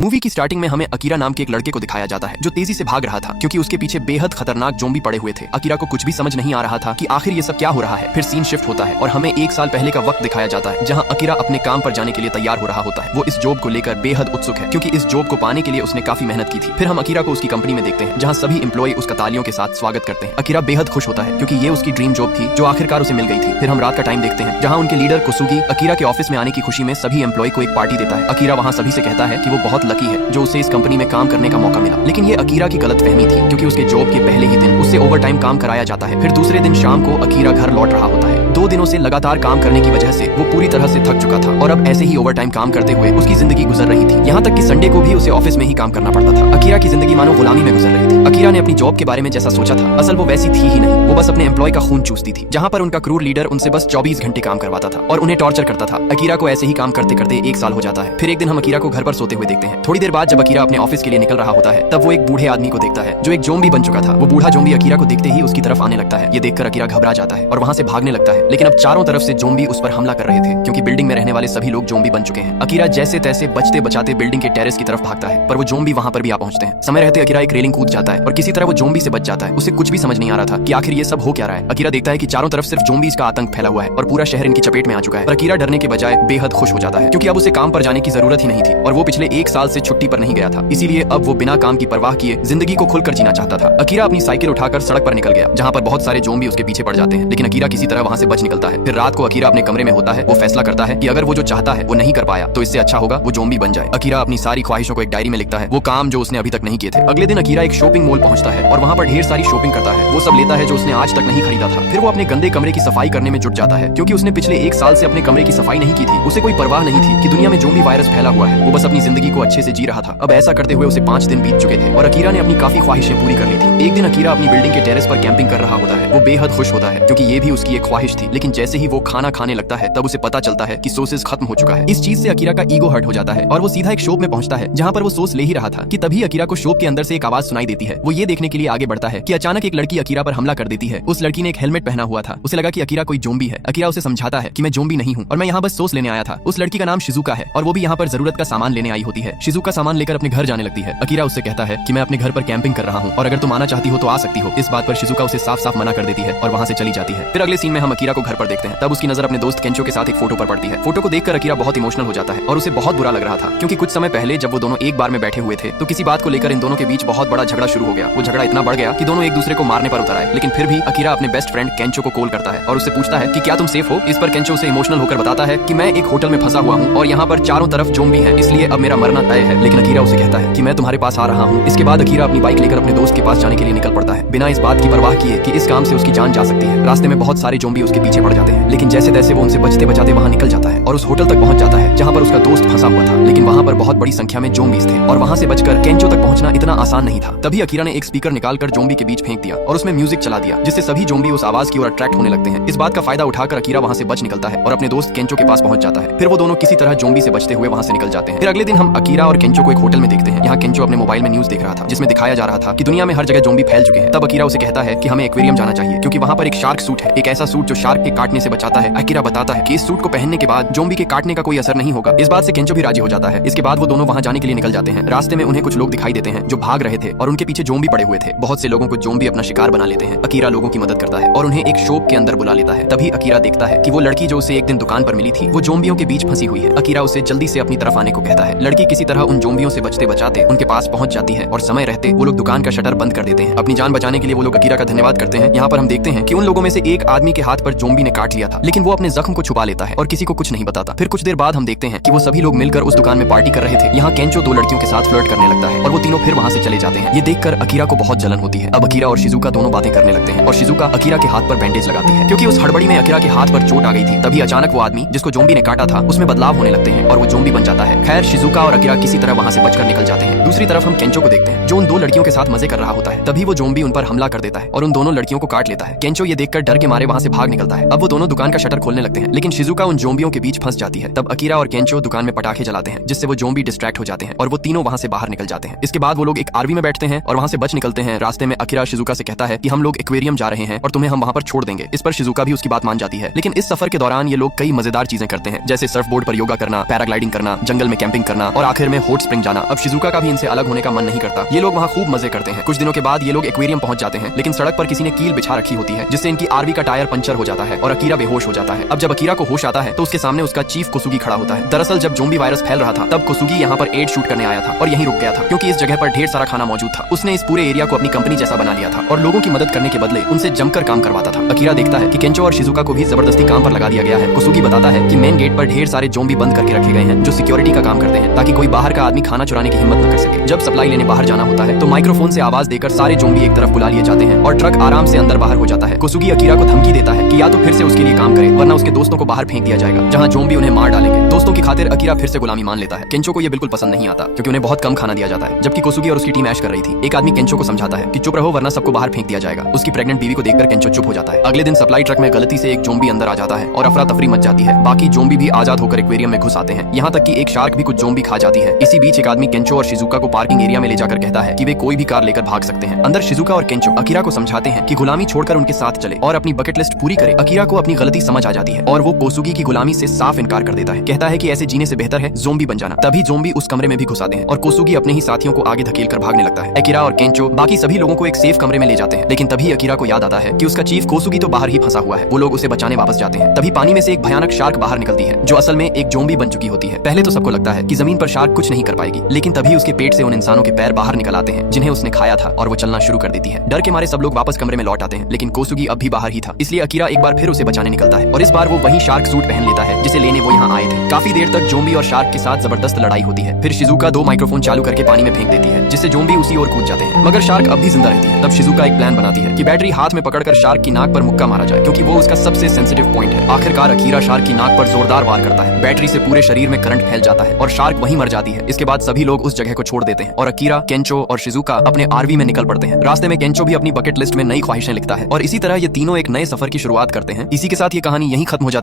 Movie की starting में हमें अकीरा नाम के एक लड़के को दिखाया जाता है जो तेजी से भाग रहा था क्योंकि उसके पीछे बेहद खतरनाक ज़ॉम्बी पड़े हुए थे। अकीरा को कुछ भी समझ नहीं आ रहा था कि आखिर ये सब क्या हो रहा है। फिर सीन शिफ्ट होता है और हमें 1 साल पहले का वक्त दिखाया जाता है जहाँ अकीरा अपने काम पर जाने के लिए तैयार हो रहा होता है। वो इस जॉब को लेकर बेहद उत्सुक है क्योंकि इस जॉब को पाने के लिए उसने काफी मेहनत की थी। फिर हम अकीरा को उसकी कंपनी में देखते हैं जहाँ सभी एम्प्लॉय उसका तालियों के साथ स्वागत करते हैं। अकीरा बेहद खुश होता है क्योंकि ये उसकी ड्रीम जॉब थी जो आखिरकार उसे मिल गई थी। फिर हम रात का टाइम देखते हैं जहाँ उनके लीडर कुसुगी अकीरा के ऑफिस में आने की खुशी में सभी एम्प्लॉय को एक पार्टी देता है। अकीरा वहाँ सभी से कहता है कि वो बहुत लकी है जो उसे इस कंपनी में काम करने का मौका मिला। लेकिन ये अकीरा की गलतफहमी थी क्योंकि उसके जॉब के पहले ही दिन उससे ओवर टाइम काम कराया जाता है। फिर दूसरे दिन शाम को अकीरा घर लौट रहा होता है। 2 दिनों से लगातार काम करने की वजह से वो पूरी तरह से थक चुका था और अब ऐसे ही ओवर टाइम काम करते हुए उसकी जिंदगी गुजर रही थी। यहाँ तक कि संडे को भी उसे ऑफिस में ही काम करना पड़ता था। अकीरा की जिंदगी मानो गुलामी में गुजर रही थी। अकीरा ने अपनी जॉब के बारे में जैसा सोचा था असल वो वैसी थी ही नहीं। वो बस अपने एम्प्लॉय का खून चूसती थी। जहाँ पर उनका क्रूर लीडर उनसे बस 24 घंटे काम करवाता था और उन्हें टॉर्चर करता था। अकीरा को ऐसे ही काम करते करते 1 साल हो जाता है। फिर एक दिन हम अकीरा को घर पर सोते हुए देखते हैं। थोड़ी देर बाद जब अकीरा अपने ऑफिस के लिए निकल रहा होता है तब वो एक बूढ़े आदमी को देखता है जो एक ज़ॉम्बी बन चुका था। वो बूढ़ा ज़ॉम्बी अकीरा को देखते ही उसकी तरफ आने लगता है। ये देखकर अकीरा घबरा जाता है और वहाँ से भागने लगता है। लेकिन अब चारों तरफ से ज़ॉम्बी उस पर हमला कर रहे थे क्योंकि बिल्डिंग में रहने वाले सभी लोग ज़ॉम्बी बन चुके हैं। अकीरा जैसे तैसे बचते बचाते बिल्डिंग के टेरेस की तरफ भागता है पर वो ज़ॉम्बी वहाँ पर भी आ पहुंचते हैं। समय रहते अकीरा एक रेलिंग कूद जाता है और किसी तरह वो ज़ॉम्बी से बच जाता है। उसे कुछ भी समझ नहीं आ रहा था कि आखिर ये सब हो क्या रहा है। अकीरा देखता है कि चारों तरफ सिर्फ ज़ॉम्बीज़ का आतंक फैला हुआ है और पूरा शहर इनकी चपेट में आ चुका है। पर अकीरा डरने के बजाय बेहद खुश हो जाता है क्योंकि अब उसे काम पर जाने की जरूरत ही नहीं थी और वो पिछले 1 साल से छुट्टी पर नहीं गया था। इसीलिए अब वो बिना काम की परवाह किए जिंदगी को खुलकर जीना चाहता था। अकीरा अपनी साइकिल उठाकर सड़क पर निकल गया जहाँ पर बहुत सारे ज़ॉम्बी उसके पीछे पड़ जाते हैं। लेकिन अकीरा किसी तरह वहाँ से बच निकलता है। फिर रात को अकीरा अपने कमरे में होता है। वो फैसला करता है कि अगर वो जो चाहता है वो नहीं कर पाया तो इससे अच्छा होगा वो ज़ॉम्बी बन जाए। अकीरा अपनी सारी ख्वाहिशों को एक डायरी में लिखता है, वो काम जो उसने अभी तक नहीं किए थे। अगले दिन अकीरा एक शॉपिंग मॉल पहुंचता है और वहाँ पर ढेर सारी शॉपिंग करता है। वो सब लेता है जो उसने आज तक नहीं खरीदा था। फिर वो अपने गंदे कमरे की सफाई करने में जुट जाता है क्योंकि उसने पिछले 1 साल से अपने कमरे की सफाई नहीं की थी। उसे कोई परवाह नहीं थी कि दुनिया में ज़ॉम्बी वायरस फैला हुआ है। वो बस अपनी जिंदगी को अच्छे से जी रहा था। अब ऐसा करते हुए उसे 5 दिन बीत चुके थे और अकीरा ने अपनी काफी ख्वाहिशें पूरी कर ली थी। एक दिन अकीरा अपनी बिल्डिंग के टेरेस पर कैंपिंग कर रहा होता है। वो बेहद खुश होता है क्योंकि ये भी उसकी एक ख्वाहिश थी। लेकिन जैसे ही वो खाना खाने लगता है तब उसे पता चलता है कि सोसेस खत्म हो चुका है। इस चीज से अकीरा का ईगो हर्ट हो जाता है और वो सीधा एक शॉप में पहुंचता है जहाँ पर वो सॉस ले ही रहा था कि तभी अकीरा को शॉप के अंदर से एक आवाज सुनाई देती है। वो ये देखने के लिए आगे बढ़ता है कि अचानक एक लड़की अकीरा पर हमला कर देती है। उस लड़की ने एक हेलमेट पहना हुआ था। उसे लगा कि अकीरा कोई ज़ॉम्बी है। अकीरा उसे समझाता है कि मैं ज़ॉम्बी नहीं हूँ और मैं यहाँ बस सॉस लेने आया था। उस लड़की का नाम शिजुका है और वो भी यहाँ पर जरूरत का सामान लेने आई होती है। शिजुका सामान लेकर अपने घर जाने लगती है। अकीरा उससे कहता है कि मैं अपने घर पर कैंपिंग कर रहा हूँ और अगर तुम आना चाहती हो तो आ सकती हो। इस बात पर शिजुका उसे साफ साफ मना कर देती है और वहाँ से चली जाती है। फिर अगले सीन में हम अकीरा को घर पर देखते हैं। तब उसकी नजर अपने दोस्त केंचो के साथ एक फोटो पर पड़ती है। फोटो को देखकर अकीरा बहुत इमोशनल हो जाता है और उसे बहुत बुरा लग रहा था क्योंकि कुछ समय पहले जब वो दोनों एक बार में बैठे हुए थे तो किसी बात को लेकर इन दोनों के बीच बहुत बड़ा झगड़ा शुरू हो गया। वो झगड़ा इतना बढ़ गया कि दोनों एक दूसरे को मारने पर उतर आए। लेकिन फिर भी अकीरा अपने बेस्ट फ्रेंड केंचो को कॉल करता है और उससे पूछता है कि क्या तुम सेफ हो। इस पर केंचो उसे इमोशनल होकर बताता है कि मैं एक होटल में फंसा हुआ हूँ और यहाँ पर चारों तरफ ज़ॉम्बी हैं, इसलिए अब मेरा मरना तय है। लेकिन अकीरा उसे कहता है कि मैं तुम्हारे पास आ रहा हूँ। इसके बाद अकीरा अपनी बाइक लेकर अपने दोस्त के पास जाने के लिए निकल पड़ता है बिना इस बात की परवाह किए कि इस काम से उसकी जान जा सकती है। रास्ते में बहुत सारे ज़ॉम्बी उसके पीछे पड़ जाते हैं लेकिन जैसे तैसे वो उनसे बचते बचाते वहाँ निकल जाता है और उस होटल तक पहुँच जाता है जहाँ पर उसका दोस्त फंसा हुआ था। लेकिन वहाँ पर बहुत बड़ी संख्या में ज़ॉम्बीज़ थे और वहाँ से बचकर केंचो तक पहुँचना इतना आसान नहीं था। तभी अकीरा ने एक स्पीकर निकालकर ज़ॉम्बी के बीच फेंक दिया और उसमें म्यूजिक चला दिया जिससे सभी ज़ॉम्बी उस आवाज की ओर अट्रैक्ट होने लगते हैं। इस बात का फायदा उठाकर अकीरा वहाँ से बच निकलता है और अपने दोस्त केंचो के पास पहुँच जाता है। फिर वो दोनों किसी तरह ज़ॉम्बी से बचते हुए वहाँ से निकल जाते हैं। फिर अगले दिन हम अकीरा और केंचो को एक होटल में देखते हैं। यहाँ केंचो अपने मोबाइल में न्यूज देख रहा था जिसमें दिखाया जा रहा था कि दुनिया में हर जगह ज़ॉम्बी फैल चुके हैं। तब अकीरा उसे कहता है कि हमें एक्वेरियम जाना चाहिए क्योंकि वहाँ पर एक शार्क सूट है, एक ऐसा सूट जो शार्क के काटने से बचाता है। अकीरा बताता है कि इस सूट को पहनने के बाद ज़ॉम्बी के काटने का कोई असर नहीं होगा। इस बात से केंचो भी राजी हो जाता है। इसके बाद वो दोनों वहाँ जाने के लिए निकल जाते हैं। रास्ते में उन्हें कुछ लोग दिखाई देते हैं जो भाग रहे थे और उनके पीछे ज़ॉम्बी पड़े हुए थे। बहुत से लोगों को ज़ॉम्बी अपना शिकार बना लेते हैं। अकीरा लोगों की मदद करता है और उन्हें एक शॉप के अंदर बुला लेता है। तभी अकीरा देखता है कि वो लड़की जो उसे एक दिन दुकान पर मिली थी वो ज़ॉम्बियों के बीच फंसी हुई है। अकीरा उसे जल्दी से अपनी तरफ आने को कहता है। लड़की किसी तरह उन ज़ॉम्बियों से बचते बचाते उनके पास पहुंच जाती है और समय रहते वो लोग दुकान का शटर बंद कर देते हैं। अपनी जान बचाने के लिए वो लोग अकीरा का धन्यवाद करते हैं। यहाँ पर हम देखते हैं कि उन लोगों में से एक आदमी के हाथ पर ज़ॉम्बी ने काट लिया था लेकिन वो अपने जख्म को छुपा लेता है और किसी को कुछ नहीं बताता। फिर कुछ देर बाद हम देखते हैं कि वो सभी लोग मिलकर उस दुकान में पार्टी कर रहे थे। यहाँ केंचो 2 लड़कियों के साथ फ्लर्ट करने लगता है और वो तीनों फिर वहाँ से चले जाते हैं। ये देखकर अकीरा को बहुत जलन होती है। अब अकीरा और शिजुका दोनों बातें करने लगते हैं और शिजुका अकीरा के हाथ पर बैंडेज लगाती है क्योंकि उस हड़बड़ी में अकीरा के हाथ पर चोट आ गई थी। तभी अचानक वो आदमी जिसको ज़ॉम्बी ने काटा था उसमें बदलाव होने लगते हैं और वो ज़ॉम्बी बन जाता है। खैर शिजुका और अकीरा किसी तरह वहाँ से बचकर निकल जाते हैं। दूसरी तरफ हम केंचो को देखते हैं जो उन 2 लड़कियों के साथ मजे कर रहा होता है। तभी वो ज़ॉम्बी उन पर हमला कर देता है और उन दोनों लड़कियों को काट लेता है। केंचो ये देखकर डर के मारे वहाँ से भाग निकलता है। अब वो दोनों दुकान का शटर खोलने लगते हैं लेकिन शिजुका उन ज़ॉम्बियों के बीच फंस जाती है। तब अकीरा और केंचो दुकान में पटाखे जलाते हैं जिससे वो ज़ॉम्बी डिस्ट्रैक्ट हो जाते हैं और वो तीनों वहाँ से बाहर निकल जाते हैं। इसके बाद वो लोग एक आरवी में बैठते हैं और वहाँ से बच निकलते हैं। रास्ते में अकीरा शिजुका से कहता है कि हम लोग एक्वेरियम जा रहे हैं और तुम्हें हम वहाँ पर छोड़ देंगे। इस पर शिजुका भी उसकी बात मान जाती है। लेकिन इस सफर के दौरान ये लोग कई मजेदार चीजें करते हैं जैसे सर्फ बोर्ड पर योगा करना, पैराग्लाइडिंग करना, जंगल में कैंपिंग करना और आखिर में हॉट स्प्रिंग जाना। अब शिजुका का भी इनसे अलग होने का मन नहीं करता। ये लोग वहाँ खूब मजे करते हैं। कुछ दिनों के बाद ये लोग एक्वेरियम पहुंच जाते हैं, लेकिन सड़क पर किसी ने कील बिछा रखी होती है, जिससे इनकी आरवी का टायर पंचर हो जाता है और अकीरा बेहोश हो जाता है। अब जब अकीरा को होश आता है तो उसके सामने उसका चीफ कोसुगी खड़ा होता है। दरअसल जब ज़ोंबी वायरस फैल रहा था तब कोसुगी यहाँ पर एड शूट करने आया था और यहीं रुक गया था, क्योंकि इस जगह पर ढेर सारा खाना मौजूद था। उसने इस पूरे एरिया को अपनी कंपनी जैसा बना लिया था और लोगों की मदद करने के बदले उनसे जमकर काम करवाता था। अकीरा देखता है कि केंचो और शिजुका को भी जबरदस्ती काम पर लगा दिया गया है। कोसुगी बताता है कि मेन गेट पर ढेर सारे ज़ोंबी बंद करके रखे गए हैं जो सिक्योरिटी का काम करते हैं, ताकि कोई बाहर का आदमी खाना चुराने की हिम्मत न कर सके। जब सप्लाई लेने बाहर जाना होता है तो माइक्रोफोन से आवाज देकर सारे ज़ोंबी एक तरफ बुला लिए जाते हैं और ट्रक आराम से अंदर बाहर हो जाता है। कोसुगी अकीरा को धमकी देता है कि या तो फिर से उसके लिए काम करे, वरना उसके दोस्तों को बाहर फेंक दिया जाएगा, जहाँ ज़ोंबी उन्हें मार डालेंगे। दोस्तों की खातिर अकीरा फिर से गुलामी मान लेता है। केंचो को ये बिल्कुल पसंद नहीं आता, क्योंकि उन्हें बहुत कम खाना दिया जाता है, जबकि कोसुगी और उसकी टीम ऐश कर रही थी। एक आदमी केंचो को समझाता है कि चुप रहो, वरना सबको बाहर फेंक दिया जाएगा। उसकी प्रेग्नेंट बीवी को देखकर केंचो चुप हो जाता है। अगले दिन सप्लाई ट्रक में गलती से एक ज़ोंबी अंदर आ जाता है और अफरा तफरी मच जाती है। बाकी ज़ोंबी भी आजाद होकर एक्वेरियम में घुस आते हैं, यहाँ तक कि एक शार्क भी कुछ ज़ोंबी खा जाती है। इसी बीच एक आदमी केंचो और शिजुका को पार्किंग एरिया में ले जाकर कहता है कि वे कोई भी कार लेकर भाग सकते हैं। अंदर शिजुका और केंचो अकीरा को समझाते हैं कि गुलामी छोड़कर उनके साथ चले और अपनी बकेट लिस्ट पूरी करे। अकीरा को अपनी गलती समझ आ जाती है और वो कोसुगी की गुलामी से साफ इनकार कर देता है। कहता है कि ऐसे जीने से बेहतर है ज़ोंबी बन जाना। तभी ज़ोंबी उस कमरे में भी घुस आते हैं और कोसुगी अपने ही साथियों को आगे धकेल कर भागने लगता है। अकीरा और केंचो बाकी सभी लोगों को एक सेफ कमरे में ले जाते हैं, लेकिन तभी अकीरा को याद आता है कि उसका चीफ कोसुगी तो बाहर ही फंसा हुआ है। वो लोग उसे बचाने वापस जाते हैं। तभी पानी में से एक भयानक शार्क बाहर निकलती है, जो असल में एक ज़ोंबी बन चुकी होती है। पहले तो सबको लगता है कि जमीन पर शार्क कुछ नहीं कर पाएगी, लेकिन तभी उसके पेट से उन इंसानों के पैर बाहर निकल आते हैं जिन्हें उसने खाया था और वो चलना शुरू कर देती है। डर के मारे सब लोग वापस कमरे में लौट आते हैं, लेकिन कोसुगी अब भी बाहर ही था, इसलिए अकीरा एक बार फिर उसे बचाने निकलता है और इस बार वो वही शार्क सूट पहन लेता है जिसे लेने वो यहाँ आए थे। काफी देर तक ज़ोंबी और शार्क के साथ जबरदस्त लड़ाई होती है। फिर शिजुका 2 माइक्रोफोन चालू करके पानी में फेंक देती है, जिससे ज़ोंबी उसी ओर कूद जाते हैं, मगर शार्क अब भी जिंदा रहती है। तब शिजुका एक प्लान बनाती है कि बैटरी हाथ में पकड़कर शार्क की नाक पर मुक्का मारा जाए, क्योंकि वो उसका सबसे सेंसिटिव पॉइंट है। आखिरकार अकीरा शार्क की नाक पर जोरदार वार करता है। बैटरी से पूरे शरीर में करंट फैल जाता है और शार्क वहीं मर जाती है। इसके बाद सभी लोग उस जगह को छोड़ देते हैं और अकीरा, केंचो और शिजुका अपने आरवी में निकल पड़ते हैं। रास्ते में केंचो भी अपनी बकेट लिस्ट में नई ख्वाहिशें लिखता है और इसी तरह ये तीनों एक नए सफर की शुरुआत करते हैं। इसी के साथ ये कहानी यहीं खत्म हो जाती है।